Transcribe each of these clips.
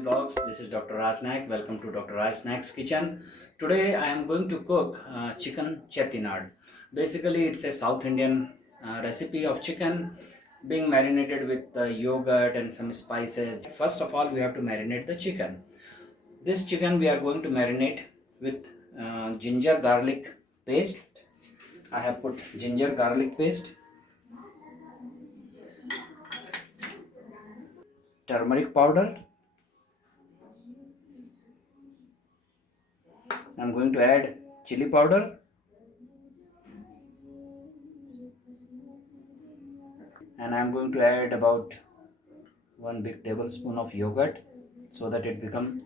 Family Blogs. This is Dr. Raj Naik. Welcome to Dr. Raj Naik's kitchen. Today I am going to cook chicken chettinad. Basically, it's a South Indian recipe of chicken being marinated with yogurt and some spices. First of all, we have to marinate the chicken. This chicken we are going to marinate with ginger garlic paste. I have put ginger garlic paste, turmeric powder. I'm going to add chili powder and I'm going to add about 1 big tablespoon of yogurt so that it become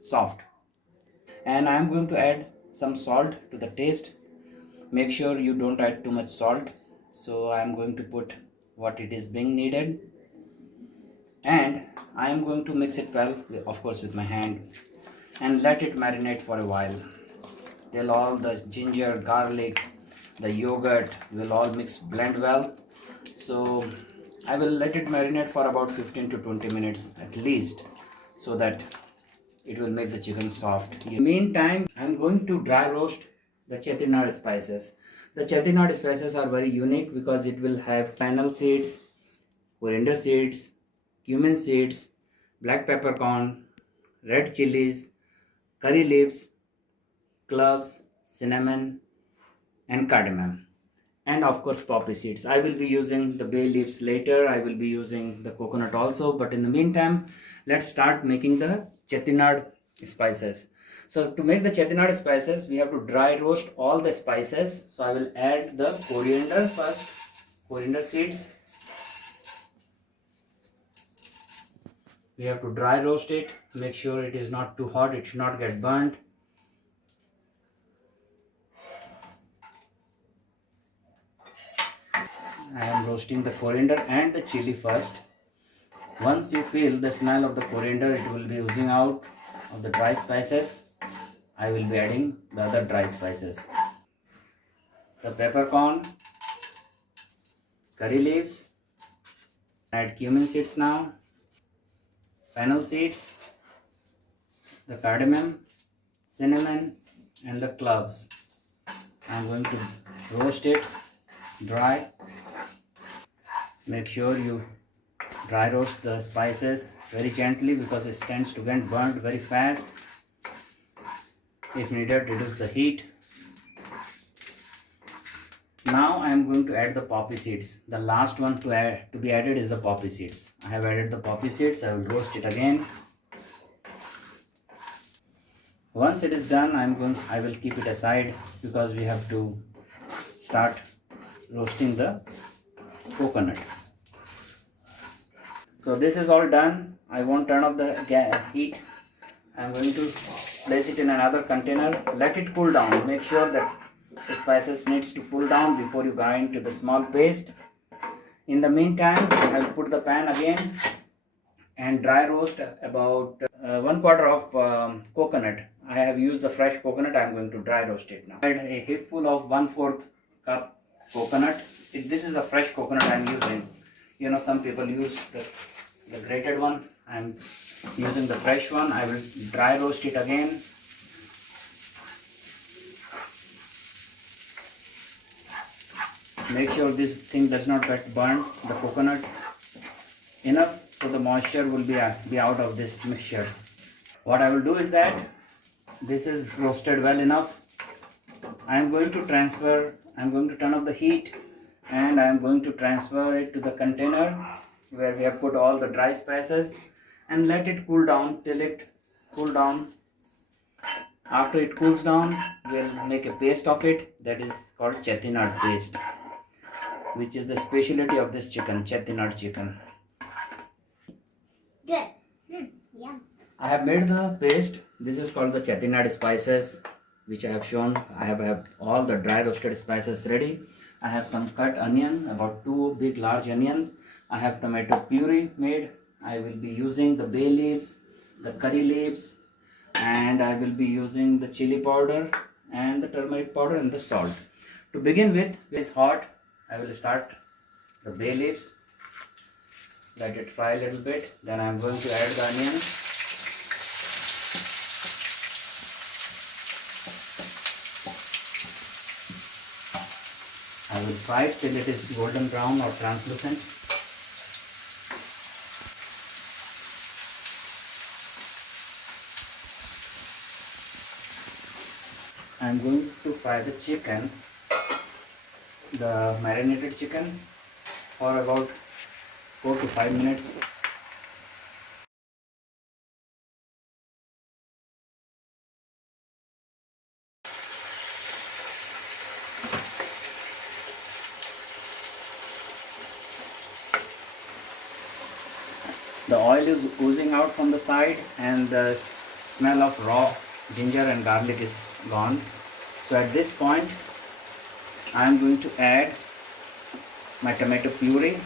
soft, and I'm going to add some salt to the taste. Make sure you don't add too much salt, so I'm going to put what it is being needed, and I'm going to mix it well, of course with my hand, and let it marinate for a while till all the ginger, garlic, the yogurt will all blend well. So I will let it marinate for about 15 to 20 minutes at least, so that it will make the chicken soft. In the meantime, I'm going to dry roast the chettinad spices. The chettinad spices are very unique because it will have fennel seeds, coriander seeds, cumin seeds, black peppercorn, red chilies, curry leaves, cloves, cinnamon, and cardamom, and of course poppy seeds. I will be using the bay leaves later. I will be using the coconut also, but in the meantime, let's start making the chettinad spices. So to make the chettinad spices, we have to dry roast all the spices. So I will add the coriander first, coriander seeds. We have to dry roast it. Make sure it is not too hot, it should not get burnt. I am roasting the coriander and the chili first. Once you feel the smell of the coriander, it will be oozing out of the dry spices. I will be adding the other dry spices. The peppercorn, curry leaves, add cumin seeds now, fennel seeds, the cardamom, cinnamon, and the cloves. I am going to roast it dry. Make sure you dry roast the spices very gently because it tends to get burnt very fast. If needed, reduce the heat. Now I am going to add the poppy seeds. The last one to be added is the poppy seeds. I have added the poppy seeds. I will roast it again. Once it is done, I will keep it aside because we have to start roasting the coconut. So this is all done. I won't turn off the heat. I am going to place it in another container. Let it cool down. Make sure that the spices needs to cool down before you grind to the small paste. In the meantime, I will put the pan again and dry roast about 1/4 of coconut. I have used the fresh coconut. I am going to dry roast it now. Add a heapful of 1/4 cup coconut. This is the fresh coconut I am using. You know, some people use the grated one. I am using the fresh one. I will dry roast it again. Make sure this thing does not get burnt, the coconut, enough so the moisture will be out of this mixture. What I will do is that this is roasted well enough. I am going to turn off the heat, and I am going to transfer it to the container where we have put all the dry spices and let it cool down till it cool down. After it cools down, we'll make a paste of it that is called chettinad paste, which is the specialty of this chicken, chettinad chicken. Good. Yeah. I have made the paste. This is called the chettinad spices, which I have shown. I have all the dry roasted spices ready. I have some cut onion, about 2 big large onions. I have tomato puree made. I will be using the bay leaves, the curry leaves, and I will be using the chili powder and the turmeric powder and the salt. To begin with, it is hot. I will start the bay leaves. Let it fry a little bit. Then I am going to add the onion. will fry it till it is golden brown or translucent. I am going to fry the chicken, the marinated chicken, for about 4 to 5 minutes. The oil is oozing out from the side and the smell of raw ginger and garlic is gone. So at this point I am going to add my tomato puree.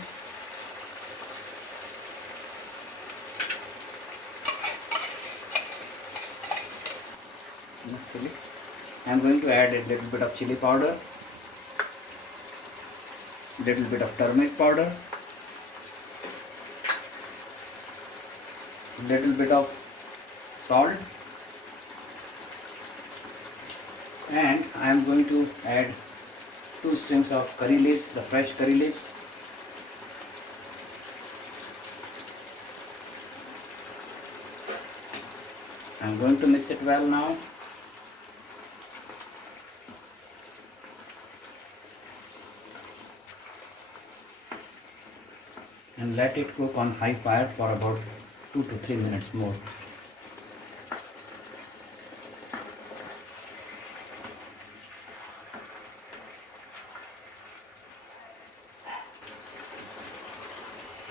I am going to add a little bit of chili powder, little bit of turmeric powder, little bit of salt, and I am going to add 2 strings of curry leaves, the fresh curry leaves. I am going to mix it well now. And let it cook on high fire for about 2 to 3 minutes more.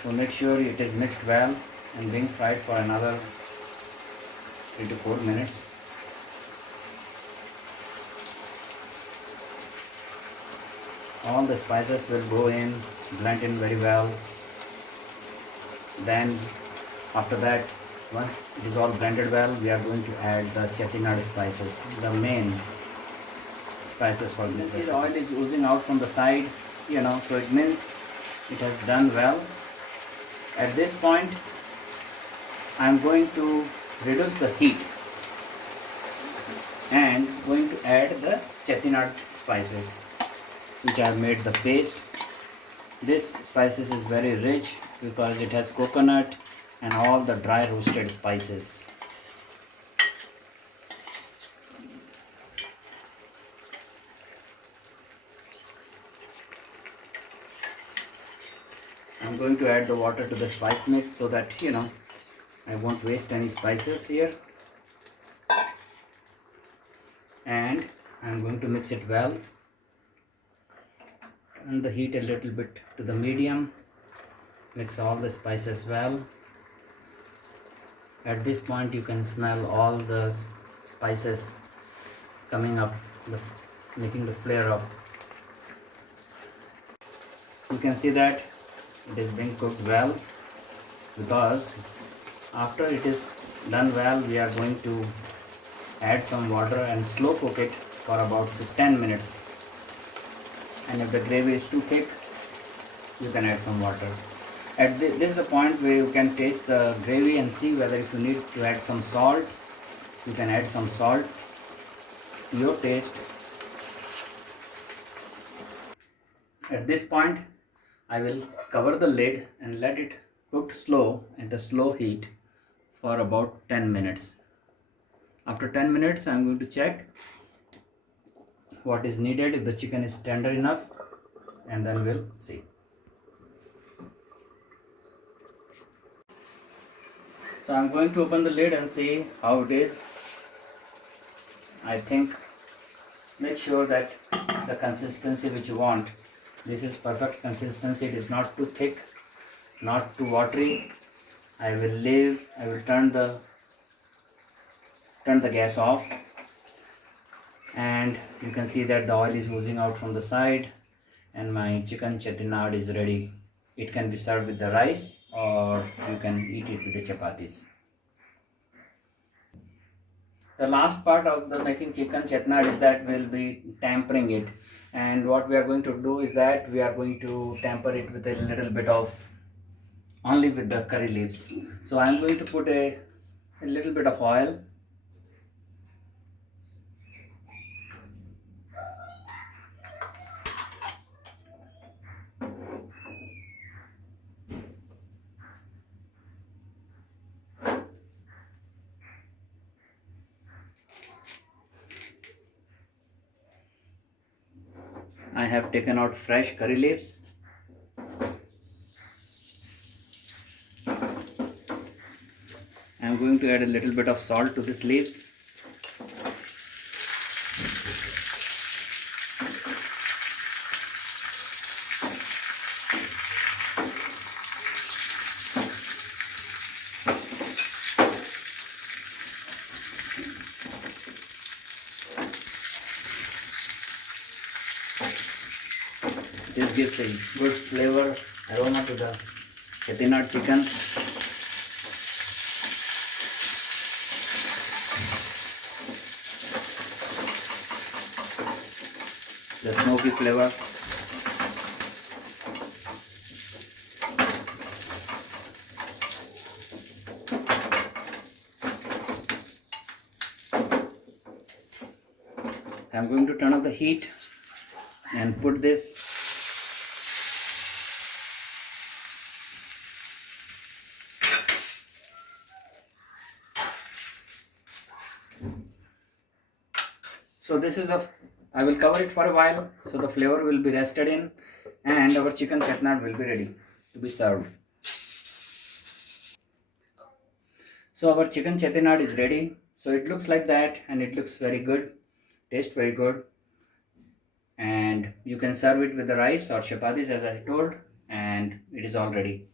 So make sure it is mixed well and being fried for another 3 to 4 minutes. All the spices will go in, blend in very well. Then after that, once it is all blended well, we are going to add the chettinad spices, the main spices for this recipe. The oil is oozing out from the side, so it means it has done well. At this point, I am going to reduce the heat and going to add the chettinad spices, which I have made the paste. This spices is very rich because it has coconut and all the dry roasted spices. I'm going to add the water to the spice mix so that I won't waste any spices here, and I'm going to mix it well. Turn the heat a little bit to the medium. Mix all the spices well. At this point you can smell all the spices coming up, making the flare up. You can see that it is being cooked well, because after it is done well, we are going to add some water and slow cook it for about 10 minutes. And if the gravy is too thick, you can add some water. This is the point where you can taste the gravy and see whether if you need to add some salt, you can add some salt to your taste. At this point, I will cover the lid and let it cook slow at the slow heat for about 10 minutes. After 10 minutes, I am going to check what is needed, if the chicken is tender enough, and then we'll see. So I'm going to open the lid and see how it is. I think make sure that the consistency which you want, this is perfect consistency. It is not too thick, not too watery. I will turn the gas off, and you can see that the oil is oozing out from the side, and my chicken chettinad is ready. It can be served with the rice, or you can eat it with the chapatis. The last part of the making chicken chettinad is that we'll be tempering it, and what we are going to do is that we are going to temper it with a little bit of, only with the curry leaves. So I am going to put a little bit of oil, I have taken out fresh curry leaves. I am going to add a little bit of salt to these leaves. This gives a good flavor, aroma to the chettinad chicken. The smoky flavor. I'm going to turn off the heat and put this so this is the I will cover it for a while so the flavor will be rested in and our chicken chettinad will be ready to be served. So our chicken chettinad is ready. So it looks like that and it looks very good, tastes very good, and you can serve it with the rice or chapatis as I told, and it is all ready.